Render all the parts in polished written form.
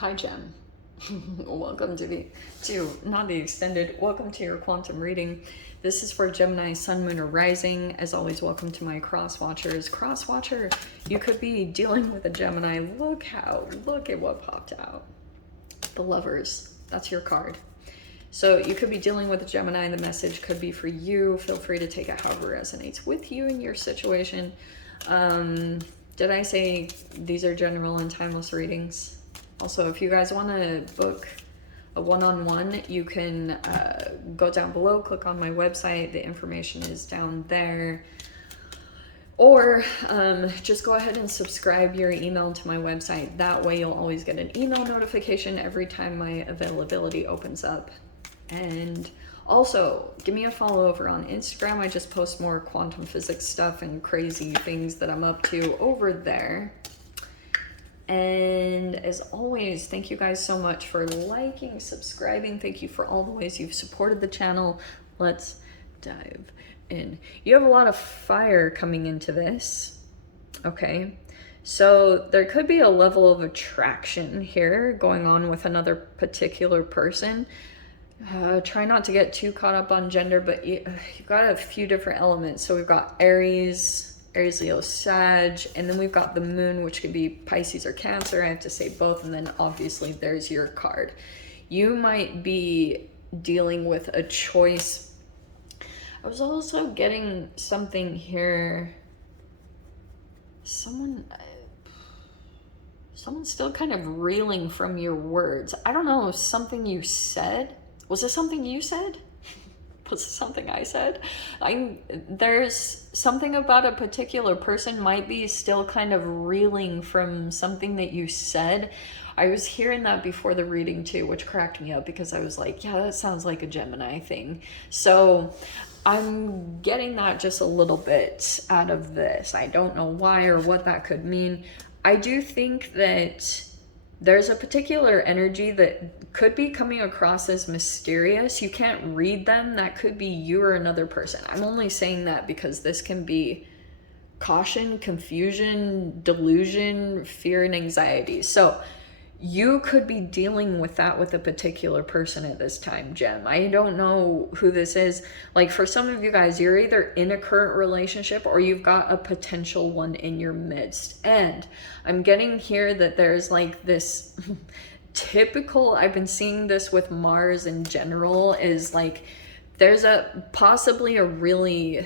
Hi, Jem. Welcome not the extended, welcome to your quantum reading. This is for Gemini, Sun, Moon, or Rising. As always, welcome to my cross watchers. Cross watcher, you could be dealing with a Gemini. Look at what popped out. The Lovers, that's your card. So you could be dealing with a Gemini. The message could be for you. Feel free to take it however resonates with you in your situation. Did I say these are general and timeless readings? Also, if you guys want to book a one-on-one, you can go down below, click on my website. The information is down there. Or just go ahead and subscribe your email to my website. That way you'll always get an email notification every time my availability opens up. And also, give me a follow over on Instagram. I just post more quantum physics stuff and crazy things that I'm up to over there. And as always, thank you guys so much for liking, subscribing. Thank you for all the ways you've supported the channel. Let's dive in. You have a lot of fire coming into this. Okay. So there could be a level of attraction here going on with another particular person. Try not to get too caught up on gender, but you've got a few different elements. So we've got Aries, Leo, Sag, and then we've got the moon, which could be Pisces or Cancer. I have to say both, and then obviously there's your card. You might be dealing with a choice. I was also getting something here. Someone's still kind of reeling from your words. I don't know, something you said. Was it something you said? Was it something I said? There's something about a particular person might be still kind of reeling from something that you said. I was hearing that before the reading too, which cracked me up because I was like, yeah, that sounds like a Gemini thing. So I'm getting that just a little bit out of this. I don't know why or what that could mean. I do think that there's a particular energy that could be coming across as mysterious. You can't read them. That could be you or another person. I'm only saying that because this can be caution, confusion, delusion, fear, and anxiety. So you could be dealing with that with a particular person at this time, Gem. I don't know who this is. Like for some of you guys, you're either in a current relationship or you've got a potential one in your midst. And I'm getting here that there's like this typical, I've been seeing this with Mars in general, is like there's possibly a really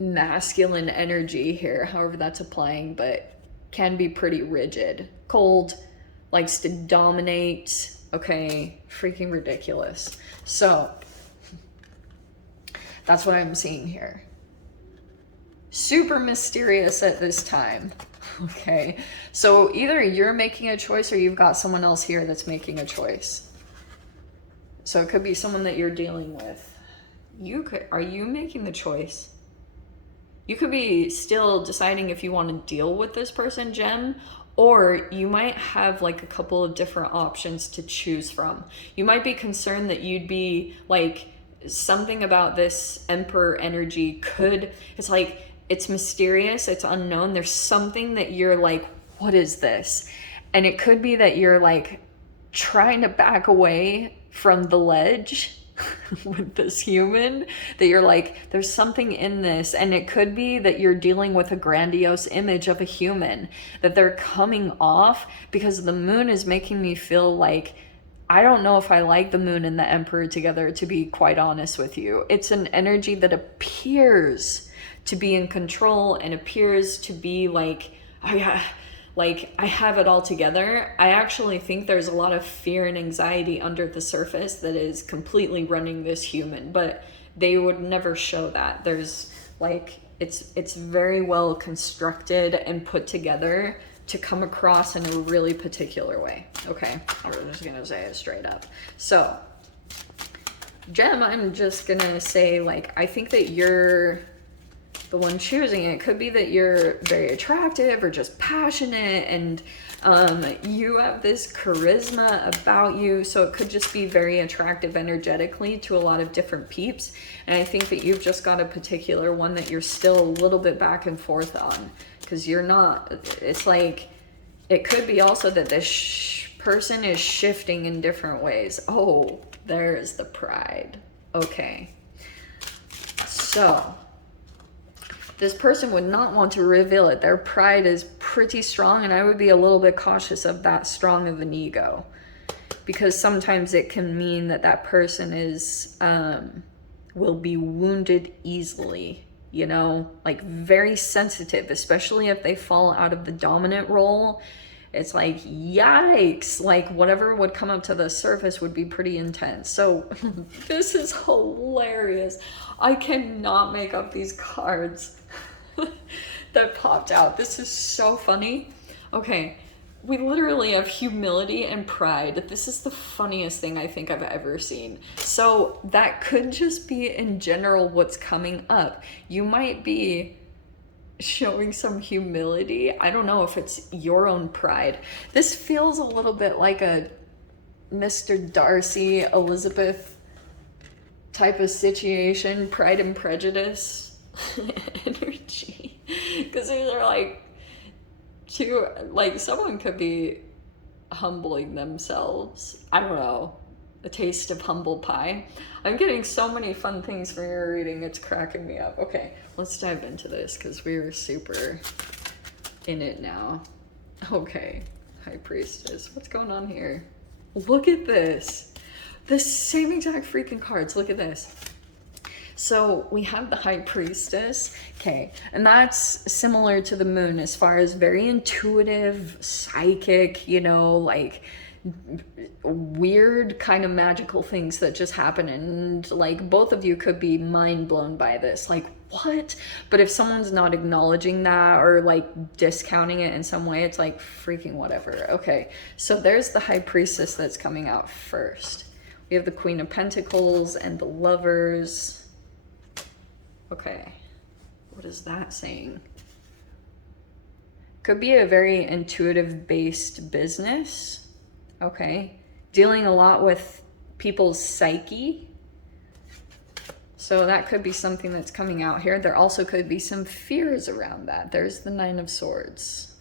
masculine energy here, however that's applying, but can be pretty rigid, cold, likes to dominate. Okay, freaking ridiculous. So that's what I'm seeing here. Super mysterious at this time. Okay, so either you're making a choice or you've got someone else here that's making a choice. So it could be someone that you're dealing with. Are you making the choice? You could be still deciding if you want to deal with this person, Jem, or you might have like a couple of different options to choose from. You might be concerned that you'd be like, something about this Emperor energy it's like, it's mysterious, it's unknown. There's something that you're like, what is this? And it could be that you're like trying to back away from the ledge with this human, that you're like, there's something in this. And it could be that you're dealing with a grandiose image of a human, that they're coming off, because the moon is making me feel like, I don't know if I like the moon and the Emperor together, to be quite honest with you. It's an energy that appears to be in control and appears to be like I have it all together. I actually think there's a lot of fear and anxiety under the surface that is completely running this human, but they would never show that. There's like, it's very well constructed and put together to come across in a really particular way. Okay, I'm just gonna say it straight up. So Gem, I'm just gonna say, like, I think that you're the one choosing it. Could be that you're very attractive or just passionate, and you have this charisma about you, so it could just be very attractive energetically to a lot of different peeps. And I think that you've just got a particular one that you're still a little bit back and forth on, because you're not, it's like, it could be also that this person is shifting in different ways. Oh, there's the pride. Okay. So this person would not want to reveal it. Their pride is pretty strong, and I would be a little bit cautious of that strong of an ego, because sometimes it can mean that that person is will be wounded easily, you know, like very sensitive, especially if they fall out of the dominant role. It's like, yikes, like whatever would come up to the surface would be pretty intense. So this is hilarious. I cannot make up these cards that popped out. This is so funny. Okay, we literally have humility and pride. This is the funniest thing I think I've ever seen. So that could just be in general what's coming up. You might be showing some humility. I don't know if it's your own pride. This feels a little bit like a Mr. Darcy, Elizabeth type of situation, Pride and Prejudice energy. Because these are like two, like someone could be humbling themselves. I don't know. A taste of humble pie. I'm getting so many fun things from your reading. It's cracking me up. Okay, let's dive into this because we're super in it now. Okay, High Priestess. What's going on here? Look at this. The same exact freaking cards. Look at this. So we have the High Priestess, okay, and that's similar to the Moon as far as very intuitive, psychic, you know, like weird kind of magical things that just happen, and like both of you could be mind blown by this, like what? But if someone's not acknowledging that or like discounting it in some way, it's like freaking whatever. Okay, so there's the High Priestess that's coming out first. We have the Queen of Pentacles and the Lovers. Okay, what is that saying? Could be a very intuitive based business. Okay, dealing a lot with people's psyche. So that could be something that's coming out here. There also could be some fears around that. There's the Nine of Swords.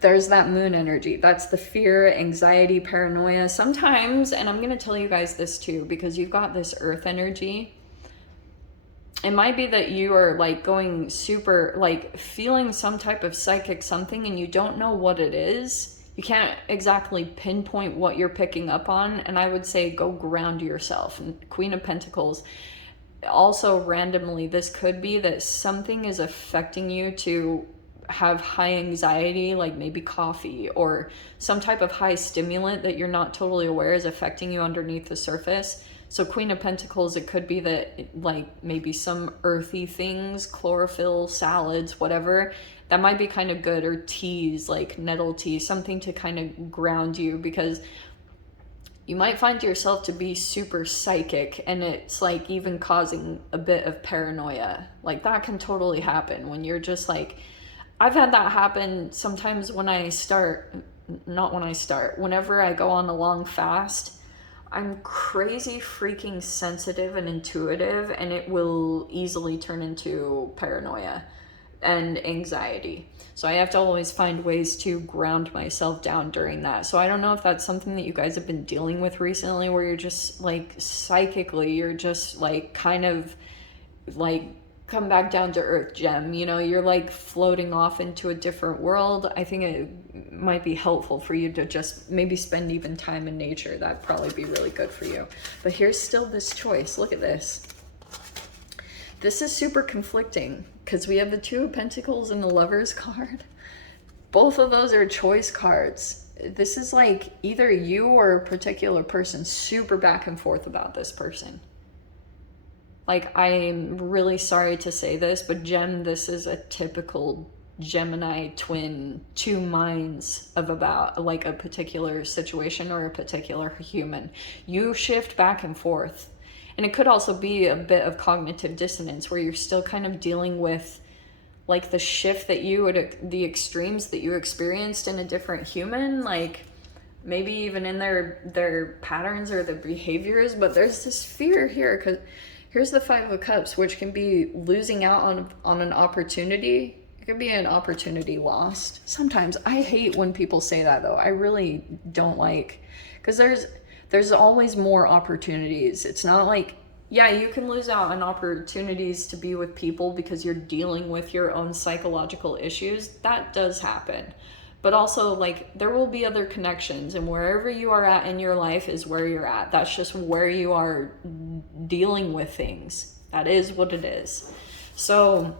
There's that Moon energy. That's the fear, anxiety, paranoia. Sometimes, and I'm going to tell you guys this too, because you've got this Earth energy. It might be that you are like going super, like feeling some type of psychic something and you don't know what it is. You can't exactly pinpoint what you're picking up on. And I would say go ground yourself. And Queen of Pentacles, also randomly, this could be that something is affecting you to have high anxiety, like maybe coffee or some type of high stimulant that you're not totally aware is affecting you underneath the surface. So Queen of Pentacles, it could be that like maybe some earthy things, chlorophyll, salads, whatever, that might be kind of good, or teas like nettle tea, something to kind of ground you, because you might find yourself to be super psychic and it's like even causing a bit of paranoia. Like that can totally happen when you're just like, I've had that happen sometimes when I start, whenever I go on a long fast. I'm crazy freaking sensitive and intuitive, and it will easily turn into paranoia and anxiety. So I have to always find ways to ground myself down during that. So I don't know if that's something that you guys have been dealing with recently, where you're just like psychically, you're just like kind of like come back down to earth, Gem. You know, you're like floating off into a different world. I think it might be helpful for you to just maybe spend even time in nature. That'd probably be really good for you. But here's still this choice. Look at this. This is super conflicting because we have the Two of Pentacles and the Lovers card. Both of those are choice cards. This is like either you or a particular person super back and forth about this person. Like, I'm really sorry to say this, but Gem, this is a typical Gemini twin, two minds of about like a particular situation or a particular human. You shift back and forth. And it could also be a bit of cognitive dissonance where you're still kind of dealing with like the shift that you would, the extremes that you experienced in a different human, like maybe even in their patterns or their behaviors. But there's this fear here because here's the Five of Cups, which can be losing out on an opportunity. It could be an opportunity lost. Sometimes I hate when people say that though. I really don't like, because there's always more opportunities. It's not like, yeah, you can lose out on opportunities to be with people because you're dealing with your own psychological issues. That does happen. But also, like, there will be other connections, and wherever you are at in your life is where you're at. That's just where you are dealing with things. That is what it is. So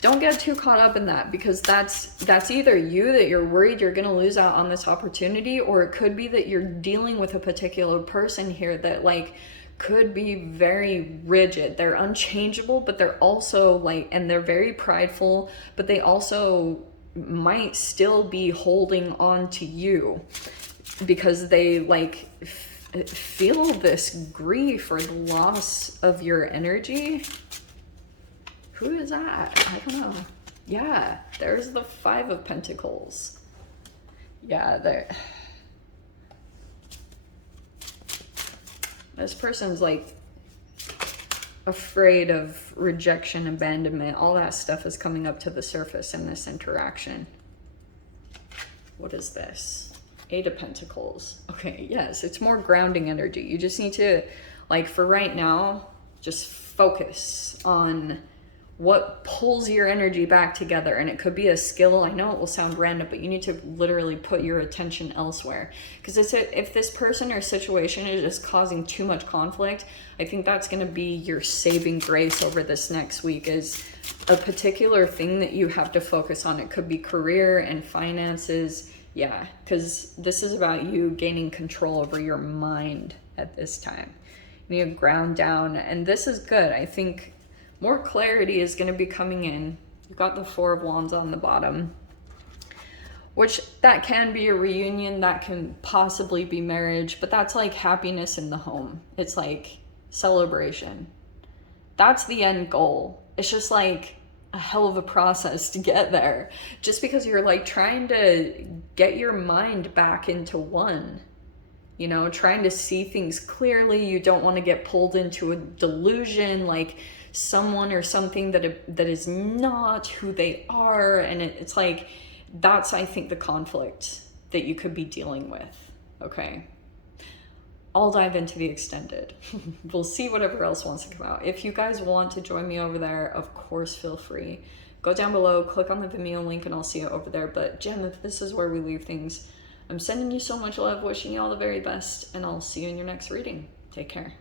don't get too caught up in that, because that's either you, that you're worried you're going to lose out on this opportunity, or it could be that you're dealing with a particular person here that like could be very rigid. They're unchangeable, but they're also like, and they're very prideful, but they also might still be holding on to you because they like feel this grief or the loss of your energy. Who is that? I don't know. Yeah, there's the 5 of Pentacles. Yeah, there. This person's like afraid of rejection, abandonment. All that stuff is coming up to the surface in this interaction. What is this? 8 of Pentacles. Okay, yes, it's more grounding energy. You just need to, like, for right now, just focus on what pulls your energy back together. And it could be a skill. I know it will sound random, but you need to literally put your attention elsewhere, because if this person or situation is just causing too much conflict, I think that's going to be your saving grace over this next week, is a particular thing that you have to focus on. It could be career and finances. Yeah, because this is about you gaining control over your mind at this time. You need to ground down, and this is good. I think more clarity is going to be coming in. You've got the 4 of Wands on the bottom, which that can be a reunion, that can possibly be marriage, but that's like happiness in the home. It's like celebration. That's the end goal. It's just like a hell of a process to get there, just because you're like trying to get your mind back into one, you know, trying to see things clearly. You don't want to get pulled into a delusion, like someone or something that is not who they are. And it's like, that's, I think, the conflict that you could be dealing with. Okay, I'll dive into the extended. We'll see whatever else wants to come out. If you guys want to join me over there, of course, feel free. Go down below, click on the Vimeo link, and I'll see you over there. But Gem, if this is where we leave things, I'm sending you so much love, wishing you all the very best, and I'll see you in your next reading. Take care.